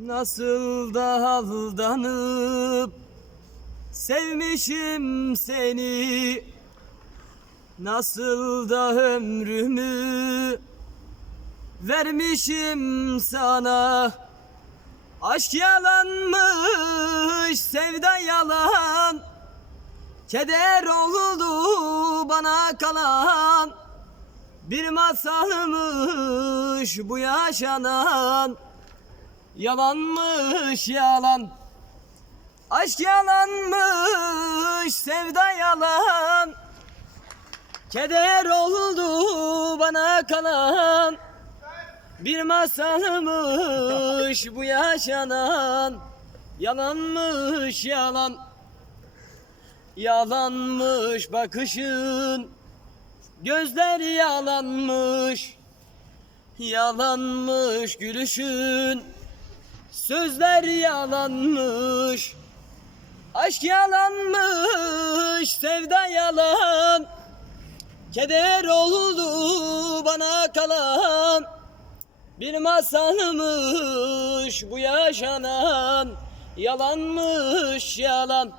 Nasıl da aldanıp sevmişim seni? Nasıl da ömrümü vermişim sana? Aşk yalanmış, sevda yalan. Keder oldu bana kalan. Bir masalmış bu yaşanan Yalanmış yalan. Aşk yalanmış, sevda yalan. Keder oldu bana kalan. Bir masalmış bu yaşanan. Yalanmış yalan. Yalanmış bakışın. Gözler yalanmış. Yalanmış gülüşün Sözler yalanmış Aşk yalanmış Sevda yalan. Keder oldu bana kalan Bir masalmış bu yaşanan. Yalanmış yalan